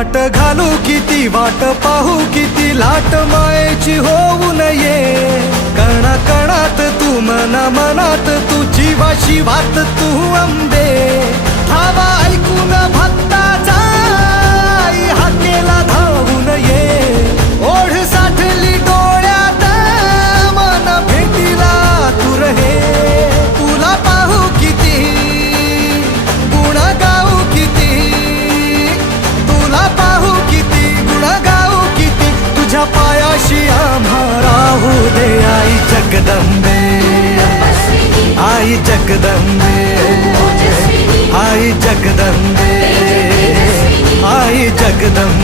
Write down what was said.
वाट घालू किती वाट पाहू किती लाट मायेची होऊ नये कणा कणात तू मना मनात तू जीवा शिवात तू अंबे धावा ऐकून भक्ताचा आई हाकेला धावून ये ओढ साठली डोळ्यात मन भेटीला तू रहे तुला पाहू किती गुण गाऊ किती तुला पाहू किती गुण गाऊ किती तुझ्या पायाशी आम्हा राहू दे आई जगदंबे आई जगदंबे आई जगदंबे आई जगदंबे